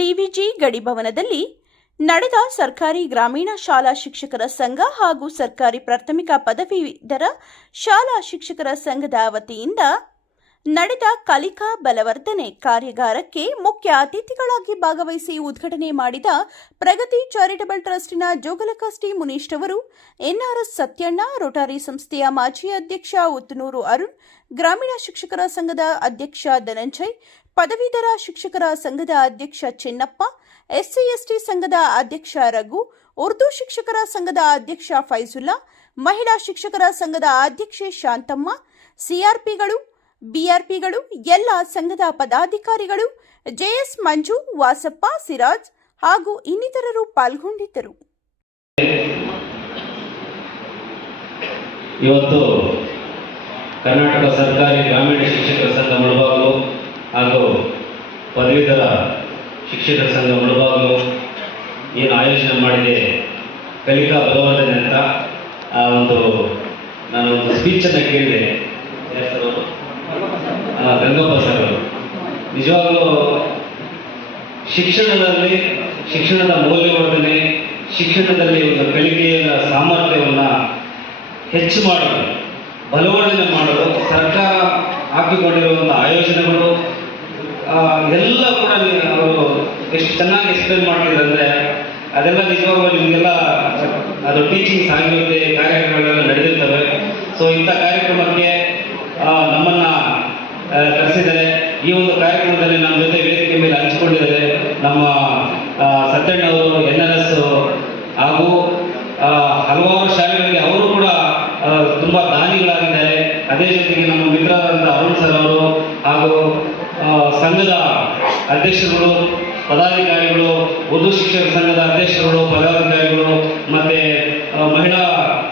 ಡಿವಿಜಿ ಗಡಿಭವನದಲ್ಲಿ ನಡೆದ ಸರ್ಕಾರಿ ಗ್ರಾಮೀಣ ಶಾಲಾ ಶಿಕ್ಷಕರ ಸಂಘ ಹಾಗೂ ಸರ್ಕಾರಿ ಪ್ರಾಥಮಿಕ ಪದವೀಧರ ಶಾಲಾ ಶಿಕ್ಷಕರ ಸಂಘದ ವತಿಯಿಂದ ನಡೆದ ಕಲಿಕಾ ಬಲವರ್ಧನೆ ಕಾರ್ಯಾಗಾರಕ್ಕೆ ಮುಖ್ಯ ಅತಿಥಿಗಳಾಗಿ ಭಾಗವಹಿಸಿ ಉದ್ಘಾಟನೆ ಮಾಡಿದ ಪ್ರಗತಿ ಚಾರಿಟಬಲ್ ಟ್ರಸ್ಟಿನ ಜೋಗಲಕಸ್ಟಿ ಮುನೀಶ್ ಅವರು ಎನ್ಆರ್ಎಸ್ ಸತ್ಯಣ್ಣ, ರೋಟಾರಿ ಸಂಸ್ಥೆಯ ಮಾಜಿ ಅಧ್ಯಕ್ಷ ಉತ್ತನೂರು ಅರುಣ್, ಗ್ರಾಮೀಣ ಶಿಕ್ಷಕರ ಸಂಘದ ಅಧ್ಯಕ್ಷ ಧನಂಜಯ್ ಪದವೀಧರ ಶಿಕ್ಷಕರ ಸಂಘದ ಅಧ್ಯಕ್ಷ ಚೆನ್ನಪ್ಪ ಎಸ್ಸಿ ಎಸ್ಟಿ ಸಂಘದ ಅಧ್ಯಕ್ಷ ರಘು, ಉರ್ದು ಶಿಕ್ಷಕರ ಸಂಘದ ಅಧ್ಯಕ್ಷ ಫೈಜುಲ್ಲಾ, ಮಹಿಳಾ ಶಿಕ್ಷಕರ ಸಂಘದ ಅಧ್ಯಕ್ಷೆ ಶಾಂತಮ್ಮ, ಸಿಆರ್ಪಿಗಳು, ಬಿಆರ್ಪಿಗಳು, ಎಲ್ಲ ಸಂಘದ ಪದಾಧಿಕಾರಿಗಳು ಜೆಎಸ್ ಮಂಜು, ವಾಸಪ್ಪ, ಸಿರಾಜ್ ಹಾಗೂ ಇನ್ನಿತರರು ಪಾಲ್ಗೊಂಡಿದ್ದರು. ಇವತ್ತು ಕರ್ನಾಟಕ ಸರ್ಕಾರಿ ಗ್ರಾಮೀಣ ಶಿಕ್ಷಕರ ಸಂಘ ಹಾಗೂ ಪದವೀಧರ ಶಿಕ್ಷಕರ ಸಂಘ ಮುಳುಬಾಗಲು ಏನು ಆಯೋಜನೆ ಮಾಡಿದೆ. ಕಲಿಕಾ ಬಲವರ್ಧನೆ ಅಂತ ಆ ಒಂದು ನಾನು ಒಂದು ಸ್ಪೀಚನ್ನು ಕೇಳಿದೆ. ಹೆಸರು ಆ, ಗಂಗಪ್ಪ ಸರ್ ಅವರು. ನಿಜವಾಗಲೂ ಶಿಕ್ಷಣದಲ್ಲಿ ಶಿಕ್ಷಣದ ಮೌಲ್ಯವರ್ಧನೆ ಶಿಕ್ಷಣದಲ್ಲಿ ಒಂದು ಕಲಿಕೆಯ ಸಾಮರ್ಥ್ಯವನ್ನು ಹೆಚ್ಚು ಮಾಡಲು ಬಲವರ್ಧನೆ ಮಾಡಲು ಸರ್ಕಾರ ಹಾಕಿಕೊಂಡಿರುವಂಥ ಆಯೋಜನೆಗಳು ಎಲ್ಲ ಕೂಡ ಅವರು ಎಷ್ಟು ಚೆನ್ನಾಗಿ ಎಕ್ಸ್ಪ್ಲೇನ್ ಅಂದರೆ ಅದೆಲ್ಲ ನಿಜವಾಗ್ಲೂ ನಿಮಗೆಲ್ಲ ಅದು ಟೀಚಿಂಗ್ಸ್ ಆಗಿರುತ್ತೆ ಕಾರ್ಯಕ್ರಮಗಳೆಲ್ಲ ನಡೆದಿರ್ತವೆ. ಸೊ ಇಂಥ ಕಾರ್ಯಕ್ರಮಕ್ಕೆ ನಮ್ಮನ್ನ ಕರೆಸಿದ್ದಾರೆ. ಈ ಒಂದು ಕಾರ್ಯಕ್ರಮದಲ್ಲಿ ನಮ್ಮ ಜೊತೆ ವೇದಿಕೆ ಮೇಲೆ ಹಂಚಿಕೊಂಡಿದ್ದಾರೆ ನಮ್ಮ ಸತ್ಯಣ್ಣವರು ಎನ್ ಆರ್ ಎಸ್ ಹಾಗೂ ಹಲವಾರು ಶಾಲೆಗಳಿಗೆ ಅವರು ಕೂಡ ತುಂಬ ದಾನಿಗಳಾಗಿದ್ದಾರೆ. ಅದೇ ಜೊತೆಗೆ ನಮ್ಮ ಮಿತ್ರರಾದಂಥ ಅರುಣ್ ಸರ್ ಅವರು ಹಾಗೂ ಸಂಘದ ಅಧ್ಯಕ್ಷರುಗಳು, ಪದಾಧಿಕಾರಿಗಳು, ಉರ್ದು ಶಿಕ್ಷಕ ಸಂಘದ ಅಧ್ಯಕ್ಷರುಗಳು, ಪದಾಧಿಕಾರಿಗಳು ಮತ್ತೆ ಮಹಿಳಾ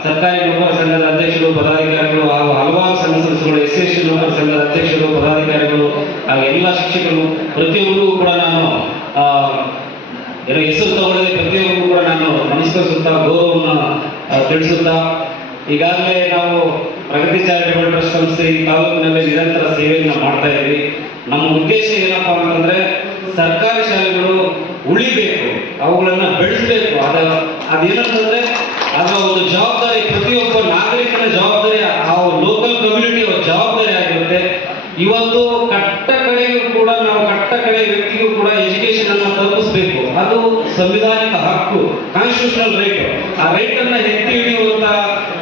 ಸರ್ಕಾರಿ ನೌಕರ ಸಂಘದ ಅಧ್ಯಕ್ಷರು, ಪದಾಧಿಕಾರಿಗಳು ಹಾಗೂ ಹಲವಾರು ಸಂಘ ಸಂಸ್ಥೆಗಳು, ಎಸ್ ಎಸ್ ನೌಕರ ಸಂಘದ ಅಧ್ಯಕ್ಷರು, ಪದಾಧಿಕಾರಿಗಳು ಹಾಗೂ ಎಲ್ಲ ಶಿಕ್ಷಕರು, ಪ್ರತಿಯೊಬ್ಬರಿಗೂ ಕೂಡ ನಾನು ಹೆಸರು ತಗೊಳ್ಳದೆ ಪ್ರತಿಯೊಬ್ಬರಿಗೂ ಕೂಡ ನಾನು ನಮಸ್ಕರಿಸುತ್ತಾ, ಗೌರವವನ್ನು ತಿಳಿಸುತ್ತಾ, ಈಗಾಗಲೇ ನಾವು ಪ್ರಗತಿ ಚಾರಿಟಬಲ್ ಟ್ರಸ್ಟ್ ಸಂಸ್ಥೆ ಈ ತಾಲೂಕಿನಲ್ಲಿ ನಿರಂತರ ಸೇವೆಯನ್ನು ಮಾಡ್ತಾ ಇದ್ವಿ ನಮ್ಮ ಉದ್ದೇಶ ಸರ್ಕಾರಿ ಶಾಲೆಗಳು ಉಳಿಬೇಕು, ಅವುಗಳನ್ನ ಬೆಳೆಸಬೇಕು. ಅದ, ಅದೇನಂತಂದ್ರೆ, ಅದರ ಒಂದು ಜವಾಬ್ದಾರಿ ಪ್ರತಿಯೊಬ್ಬ ನಾಗರಿಕನ ಜವಾಬ್ದಾರಿ, ಆ ಲೋಕಲ್ ಕಮ್ಯುನಿಟಿ ಜವಾಬ್ದಾರಿ ಆಗಿರುತ್ತೆ. ಇವತ್ತು ಕಟ್ಟ ಕಡೆಗೂ ಕೂಡ ನಾವು ಕಟ್ಟ ಕಡೆ ವ್ಯಕ್ತಿಗೂ ಕೂಡ ಎಜುಕೇಶನ್ ಅನ್ನ ತಲುಪಿಸಬೇಕು. ಅದು ಸಂವಿಧಾನಿಕ ಹಕ್ಕು ಕಾನ್ಸ್ಟಿಟ್ಯೂಷನಲ್ ರೈಟ್ ಆ ರೈಟ್ ಅನ್ನ ಎತ್ತಿ ಹಿಡಿಯುವಂತ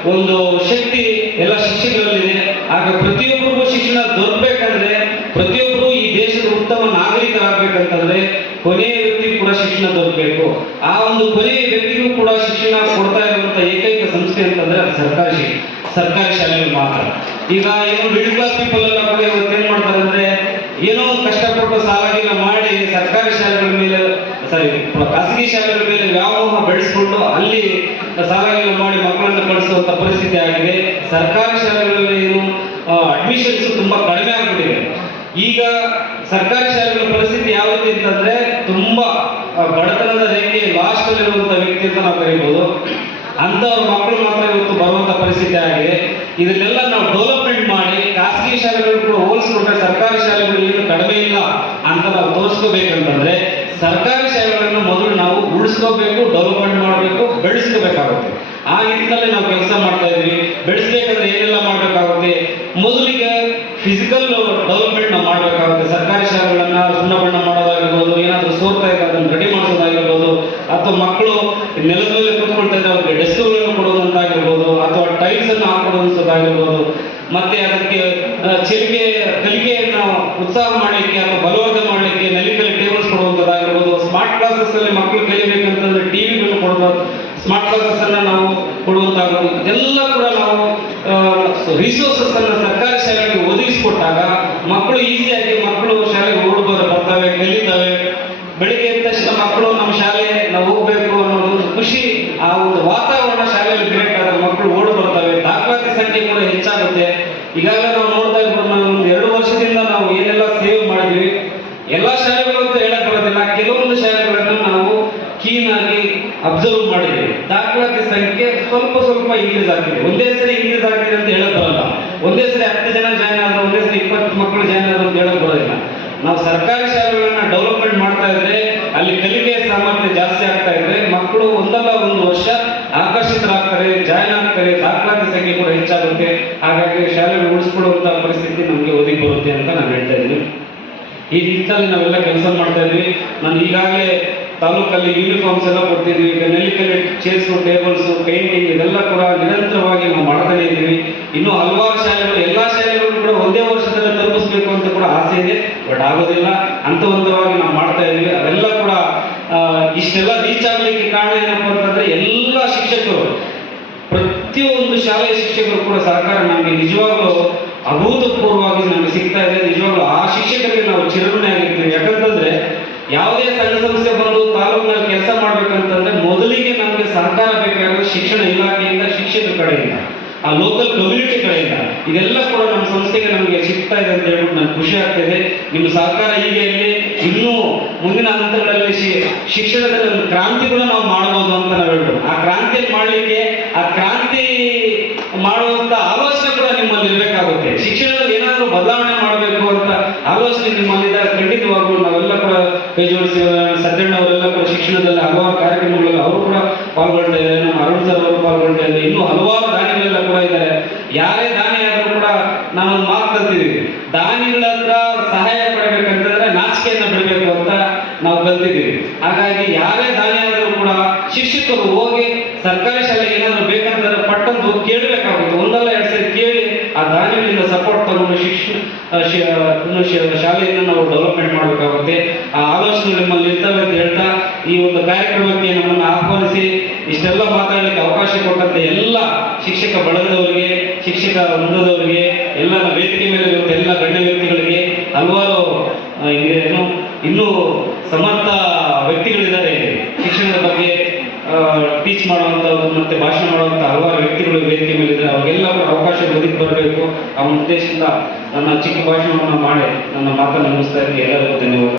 ಒಂದು ಶಕ್ತಿ ಎಲ್ಲ ಶಿಕ್ಷಕರಲ್ಲಿದೆ. ಆಗ ಪ್ರತಿಯೊಬ್ಬರಿಗೂ ಶಿಕ್ಷಣ ಕೊನೆಯ ವ್ಯಕ್ತಿ ಕೂಡ ಶಿಕ್ಷಣ ದೊರಕಬೇಕು. ಆ ಒಂದು ಕೊನೆಯ ವ್ಯಕ್ತಿಗೂ ಕೂಡ ಶಿಕ್ಷಣ ಕೊಡ್ತಾ ಇರುವಂತ ಏಕೈಕ ಸಂಸ್ಥೆ ಅಂತಂದ್ರೆ ಅದು ಸರ್ಕಾರಿ ಸರ್ಕಾರಿ ಶಾಲೆಗಳು ಮಾತ್ರ. ಈಗ ಏನು ಮಿಡಲ್ ಕ್ಲಾಸ್ ಪೀಪಲ್ ಎಲ್ಲ ಕೂಡ ಇವತ್ತು ಏನ್ ಮಾಡ್ತಾರೆ ಅಂದ್ರೆ ಏನೋ ಕಷ್ಟಪಟ್ಟು ಸಾಲಾಗಿಲ್ಲ ಮಾಡಿ ಸರ್ಕಾರಿ ಶಾಲೆಗಳ ಮೇಲೆ ಸಾರಿ ಖಾಸಗಿ ಶಾಲೆಗಳ ಮೇಲೆ ವ್ಯಾಮೋಹ ಬೆಳೆಸ್ಕೊಂಡು ಅಲ್ಲಿ ಸಾಲಾಗಿಲ್ಲ ಮಾಡಿ ಮಕ್ಕಳನ್ನು ಕಳಿಸುವಂತ ಪರಿಸ್ಥಿತಿ ಆಗಿದೆ. ಸರ್ಕಾರಿ ಶಾಲೆಗಳಲ್ಲಿ ಏನು ಅಡ್ಮಿಷನ್ಸ್ ತುಂಬಾ ಕಡಿಮೆ ಆಗ್ಬಿಟ್ಟಿದೆ. ಈಗ ಸರ್ಕಾರಿ ಶಾಲೆಗಳ ಪರಿಸ್ಥಿತಿ ಯಾವ ರೀತಿ ಅಂತಂದ್ರೆ ತುಂಬಾ ಬಡತನದ ರೇಖೆ ಲಾಸ್ಟ್ ಅಲ್ಲಿರುವಂತ ವ್ಯಕ್ತಿ ಅಂತ ನಾವು ಕರಿಬಹುದು ಅಂತವ್ರ ಮಕ್ಕಳು ಮಾತ್ರ ಇವತ್ತು ಬರುವಂತ ಪರಿಸ್ಥಿತಿ ಆಗಿದೆ. ಇದನ್ನೆಲ್ಲ ನಾವು ಡೆವಲಪ್ಮೆಂಟ್ ಮಾಡಿ ಖಾಸಗಿ ಶಾಲೆಗಳು ಕೂಡ ಹೋಲಿಸ್ಕೊಂಡ್ರೆ ಸರ್ಕಾರಿ ಶಾಲೆಗಳು ಏನು ಕಡಿಮೆ ಇಲ್ಲ ಅಂತ ನಾವು ತೋರಿಸ್ಕೋಬೇಕಂತಂದ್ರೆ ಸರ್ಕಾರಿ ಶಾಲೆಗಳನ್ನು ಮೊದಲು ನಾವು ಉಳಿಸ್ಕೋಬೇಕು ಡೆವಲಪ್ಮೆಂಟ್ ಮಾಡಬೇಕು, ಬೆಳೆಸ್ಕೋಬೇಕಾಗುತ್ತೆ. ಆ ನಿಟ್ಟಿನಲ್ಲಿ ನಾವು ಕೆಲಸ ಮಾಡ್ತಾ ಇದ್ವಿ ಬೆಳೆಸ್ಬೇಕಂದ್ರೆ ಏನೆಲ್ಲ ಮಾಡಬೇಕಾಗುತ್ತೆ? ಮೊದಲಿಗೆ ಫಿಸಿಕಲ್ ಮಾಡಬೇಕಾಗುತ್ತೆ ಸರ್ಕಾರಿ ಶಾಲೆಗಳನ್ನ ಸುಣ್ಣ ಬಣ್ಣ ಮಾಡೋದಾಗಿರ್ಬೋದು ಏನಾದರೂ ಸೋರ್ತಾ ಇದೆ ಅದನ್ನು ರೆಡಿ ಮಾಡೋದಾಗಿರ್ಬೋದು ಅಥವಾ ಮಕ್ಕಳು ನೆಲದ ಮೇಲೆ ಕೂತ್ಕೊಳ್ತಾ ಇದ್ರೆ ಅವ್ರಿಗೆ ಡೆಸ್ಕ್ಗಳನ್ನು ಕೊಡೋದಂತಾಗಿರ್ಬೋದು ಅಥವಾ ಟೈಲ್ಸ್ ಅನ್ನು ಹಾಕೊಡುವಂಥದ್ದಾಗಿರ್ಬೋದು ಮತ್ತೆ ಅದಕ್ಕೆ ಆ, ಚೆಲಿಕೆ ಕಲಿಕೆಯನ್ನು ಉತ್ಸಾಹ ಮಾಡಲಿಕ್ಕೆ ಅಥವಾ ಬಲವರ್ಧನೆ ಮಾಡಲಿಕ್ಕೆ ನೆಲಿಕಲ್ಲಿ ಟೇಬಲ್ಸ್ ಕೊಡುವಂಥದ್ದಾಗಿರ್ಬೋದು ಸ್ಮಾರ್ಟ್ ಕ್ಲಾಸಸ್ ಅಲ್ಲಿ ಮಕ್ಕಳು ಕಲಿಬೇಕಂತಂದ್ರೆ ಟಿವಿಗಳನ್ನು ಕೊಡಬಹುದು ಸ್ಮಾರ್ಟ್ ಕ್ಲಾಸಸ್ ಅನ್ನ ನಾವು ಕೊಡುವಂತಾಗಬಹುದು ಇದೆಲ್ಲ ಕೂಡ ನಾವು ರಿಸೋರ್ಸಸ್ ಅನ್ನ ಸರ್ಕಾರಿ ಶಾಲೆಗಳಿಗೆ ಒದಗಿಸಿಕೊಟ್ಟಾಗ ಮಕ್ಕಳು ಈಸಿಯಾಗಿ ಮಕ್ಕಳು ಶಾಲೆಗೆ ಓಡ್ಬೋದು ಬರ್- ಬರ್ತವೆ ಕಲಿತವೆ ಬೆಳಿಗ್ಗೆ ಎದ್ದ ತಕ್ಷಣ ಮಕ್ಕಳು ನಮ್ಮ ಶಾಲೆ, ನಾವು ಹೋಗ್ಬೇಕು ಅನ್ನೋದು ಒಂದು ಖುಷಿ. ಆ ಒಂದು ವಾತಾವರಣ ಶಾಲೆಯಲ್ಲಿ ಕ್ರಿಯೇಟ್ ಆದಾಗ ಮಕ್ಕಳು ಓಡ್ ಬರ್ತವೆ ದಾಖಲಾತಿ ಸಂಖ್ಯೆ ಕೂಡ ಹೆಚ್ಚಾಗುತ್ತೆ. ಈಗಾಗಲೇ ನಾವು ನೋಡ್ತಾ ಇರ್ಬೋದು, ನಾವು ಒಂದು ಎರಡು ವರ್ಷದಿಂದ ನಾವು ಏನೆಲ್ಲ ಸೇವ್ ಮಾಡಿದ್ವಿ ಎಲ್ಲ ಶಾಲೆಗಳು ಅಂತ ಹೇಳಕ್ ಬರೋದಿಲ್ಲ ಕೆಲವೊಂದು ಶಾಲೆಗಳನ್ನು ನಾವು ಕೀನ್ ಆಗಿ ಅಬ್ಸರ್ವ್ ಮಾಡಿದ್ವಿ ದಾಖಲಾತಿ ಸಂಖ್ಯೆ ಸ್ವಲ್ಪ ಒಂದೇ ಸರಿ ಇನ್ಕ್ರೀಸ್ ಆಗ್ತಿದೆ ಅಂತ ಹೇಳಕ್ ಬರಲ್ಲ. ಒಂದೇ ಸರಿ ಹತ್ತು ಜನ ಜಾಯ್ನ್ ಆದ್ರೆ, ಒಂದೇ ಸರಿ ಇಪ್ಪತ್ತು ಮಕ್ಕಳು ಜಾಯ್ನ್ ಆದ್ರೆ ಅಂತ ಹೇಳಕ್ ಬರೋದಿಲ್ಲ. ನಾವು ಸರ್ಕಾರಿ ಶಾಲೆಗಳನ್ನ ಡೆವಲಪ್ಮೆಂಟ್ ಮಾಡ್ತಾ ಇದ್ರೆ, ಅಲ್ಲಿ ಕಲಿಕೆಯ ಸಾಮರ್ಥ್ಯ ಜಾಸ್ತಿ ಆಗ್ತಾ ಇದ್ರೆ, ಮಕ್ಕಳು ಒಂದಲ್ಲ ಒಂದು ವರ್ಷ ಆಕರ್ಷಿತರಾಗ್ತಾರೆ ಜಾಯ್ನ್ ಆಗ್ತಾರೆ, ದಾಖಲಾತಿ ಸಂಖ್ಯೆ ಕೂಡ ಹೆಚ್ಚಾಗುತ್ತೆ. ಹಾಗಾಗಿ ಶಾಲೆಗಳು ಉಳಿಸ್ಕೊಳ್ಳುವಂತಹ ಪರಿಸ್ಥಿತಿ ನಮಗೆ ಒದಗಿ ಬರುತ್ತೆ ಅಂತ ನಾನು ಹೇಳ್ತಾ ಇದ್ದೀನಿ. ಈ ನಿಟ್ಟಿನಲ್ಲಿ ನಾವೆಲ್ಲ ಕೆಲಸ ಮಾಡ್ತಾ ಇದ್ವಿ. ನಾನು ಈಗಾಗಲೇ ತಾಲೂಕಲ್ಲಿ ಯೂನಿಫಾರ್ಮ್ಸ್ ಎಲ್ಲ ಕೊಡ್ತಿದ್ದೀವಿ ಈಗ ನೆಲ್ಲಿಕಲ್ಲಿ ಚೇರ್ಸು ಟೇಬಲ್ಸು ಪೇಂಟಿಂಗ್ ಇದೆಲ್ಲ ಕೂಡ ನಿರಂತರವಾಗಿ ನಾವು ಮಾಡ್ತಾನೆ ಇದ್ದೀವಿ. ಇನ್ನು ಹಲವಾರು ಶಾಲೆಗಳು, ಎಲ್ಲ ಶಾಲೆಗಳು ಕೂಡ ಒಂದೇ ವರ್ಷದಲ್ಲಿ ತಲುಪಿಸ್ಬೇಕು ಅಂತ ಕೂಡ ಆಸೆ ಇದೆ. ಬಟ್ ಆಗೋದಿಲ್ಲ. ಹಂತವಂತವಾಗಿ ನಾವು ಮಾಡ್ತಾ ಇದ್ದೀವಿ. ಅವೆಲ್ಲ ಕೂಡ ಇಷ್ಟೆಲ್ಲ ರೀಚ್ ಆಗಲಿಕ್ಕೆ ಕಾರಣ ಏನಪ್ಪ ಅಂತಂದ್ರೆ ಎಲ್ಲ ಶಿಕ್ಷಕರು, ಪ್ರತಿಯೊಂದು ಶಾಲೆಯ ಶಿಕ್ಷಕರು ಕೂಡ ಸರ್ಕಾರ ನಮಗೆ ನಿಜವಾಗ್ಲೂ ಅಭೂತಪೂರ್ವವಾಗಿ ನಮಗೆ ಸಿಗ್ತಾ ಇದೆ. ನಿಜವಾಗ್ಲೂ ಆ ಶಿಕ್ಷಕರಿಗೆ ನಾವು ಚಿರಋಣಿ ಆಗಿರ್ತೀವಿ ಯಾಕಂತಂದ್ರೆ ಯಾವುದೇ ಸಣ್ಣ ಸಂಸ್ಥೆ ಬಂದು ತಾಲೂಕಿನಲ್ಲಿ ಕೆಲಸ ಮಾಡ್ಬೇಕಂತಂದ್ರೆ ಮೊದಲಿಗೆ ನಮಗೆ ಸರ್ಕಾರ ಬೇಕಾಗುವ ಶಿಕ್ಷಣ ಇಲಾಖೆಯಿಂದ, ಶಿಕ್ಷಕರ ಕಡೆಯಿಂದ, ಆ ಲೋಕಲ್ ಕಮ್ಯುನಿಟಿ ಕಡೆಯಿಂದ, ಇದೆಲ್ಲ ಕೂಡ ನಮ್ಮ ಸಂಸ್ಥೆಗೆ ನಮಗೆ ಸಿಗ್ತಾ ಇದೆ ಅಂತ ಹೇಳ್ಬಿಟ್ಟು ನನಗೆ ಖುಷಿ ಆಗ್ತಿದೆ ನಿಮ್ಮ ಸಹಕಾರ ಹೀಗೆ ಇಲ್ಲಿ ಇನ್ನೂ ಮುಂದಿನ ಹಂತಗಳಲ್ಲಿ ಶಿಕ್ಷಣದಲ್ಲಿ ಒಂದು ಕ್ರಾಂತಿಗಳು ನಾವು ಮಾಡಬಹುದು ಅಂತ ನಾವು ಹೇಳ್ಬೋದು. ಆ ಕ್ರಾಂತಿ ಮಾಡಲಿಕ್ಕೆ, ಆ ಕ್ರಾಂತಿ ಮಾಡುವಂತ ಆಲೋಚನೆ ಕೂಡ ನಿಮ್ಮಲ್ಲಿ ಇರಬೇಕಾಗುತ್ತೆ. ಶಿಕ್ಷಣದಲ್ಲಿ ಏನಾದರೂ ಬದಲಾವಣೆ ಮಾಡಬೇಕು ಅಂತ ಆಲೋಚನೆ ನಿಮ್ಮಲ್ಲಿದ್ದಾಗ ಖಂಡಿತವಾಗ್ಲೂ ನಾವೆಲ್ಲ ಕೂಡ ಕೈ ಜೋಡಿಸಿ ಅವರೆಲ್ಲ ಕೂಡ ಶಿಕ್ಷಣದಲ್ಲಿ ಹಲವಾರು ಕಾರ್ಯಕ್ರಮಗಳಲ್ಲಿ ಅವರು ಕೂಡ ಪಾಲ್ಗೊಳ್ತಾ ಇದ್ದಾರೆ. ನಮ್ಮ ಅರುಣ್ ಸರ್ ಅವರು ಪಾಲ್ಗೊಳ್ತಾ ಇದ್ದಾರೆ. ಇನ್ನೂ ಹಲವಾರು ದಾನಿಗಳೆಲ್ಲ ಕೂಡ ಇದ್ದಾರೆ. ಯಾರೇ ದಾನಿ ಆದರೂ ಕೂಡ ನಾನು ಮಾತು ದಾನಿಗಳ ಹತ್ರ ಸಹಾಯ ಪಡಬೇಕಂತಂದ್ರೆ ನಾಚಿಕೆಯನ್ನ ಬಿಡಬೇಕು ಅಂತ ನಾವು ಕಲ್ತಿದ್ದೀವಿ. ಹಾಗಾಗಿ ಯಾರೇ ದಾನಿ ಆದರೂ ಕೂಡ ಶಿಕ್ಷಕರು ಹೋಗಿ ಸರ್ಕಾರಿ ಶಾಲೆಗೆ ಏನಾದರೂ ಬೇಕಂತಂದ್ರೆ ಪಟ್ಟಂದು ಕೇಳಬೇಕಾಗುತ್ತೆ. ಒಂದಲ್ಲ ಆ ದಾನಿಗಳಿಂದ ಸಪೋರ್ಟ್ ತಗೊಂಡು ಶಿಕ್ಷಣ ಶಾಲೆಯನ್ನು ನಾವು ಡೆವಲಪ್ಮೆಂಟ್ ಮಾಡಬೇಕಾಗುತ್ತೆ. ಆ ಆಲೋಚನೆ ನಿಮ್ಮಲ್ಲಿ ಇರ್ತವೆ ಅಂತ ಹೇಳ್ತಾ ಈ ಒಂದು ಕಾರ್ಯಕ್ರಮಕ್ಕೆ ನಮ್ಮನ್ನು ಆಹ್ವಾನಿಸಿ, ಇಷ್ಟೆಲ್ಲ ಮಾತಾಡಲಿಕ್ಕೆ ಅವಕಾಶ ಕೊಟ್ಟಂತ ಎಲ್ಲ ಶಿಕ್ಷಕ ಬಳಗದವರಿಗೆ, ಶಿಕ್ಷಕ ವೃಂದದವರಿಗೆ, ಎಲ್ಲ ವೇದಿಕೆ ಮೇಲೆ ಎಲ್ಲ ಗಣ್ಯ ವ್ಯಕ್ತಿಗಳಿಗೆ ಹಲವಾರು ಇನ್ನೂ ಸಮರ್ಥ ವ್ಯಕ್ತಿಗಳಿದ್ದಾರೆ ಶಿಕ್ಷಣದ ಬಗ್ಗೆ ಟೀಚ್ ಮಾಡುವಂಥದ್ದು ಮತ್ತೆ ಭಾಷಣ ಮಾಡುವಂಥ ಹಲವಾರು ವ್ಯಕ್ತಿಗಳು ವೇದಿಕೆ ಮೇಲೆ ಇದ್ದಾರೆ ಅವ್ರಿಗೆಲ್ಲ ಕೂಡ ಅವಕಾಶ ಒದಗಿ ಬರಬೇಕು. ಆ ಉದ್ದೇಶದಿಂದ ನನ್ನ ಚಿಕ್ಕ ಭಾಷಣವನ್ನು ಮಾಡಿ ನನ್ನ ಮಾತನ್ನು ಮುಗಿಸ್ತಾ ಇದ್ದೀನಿ. ಎಲ್ಲರಿಗೂ ಧನ್ಯವಾದ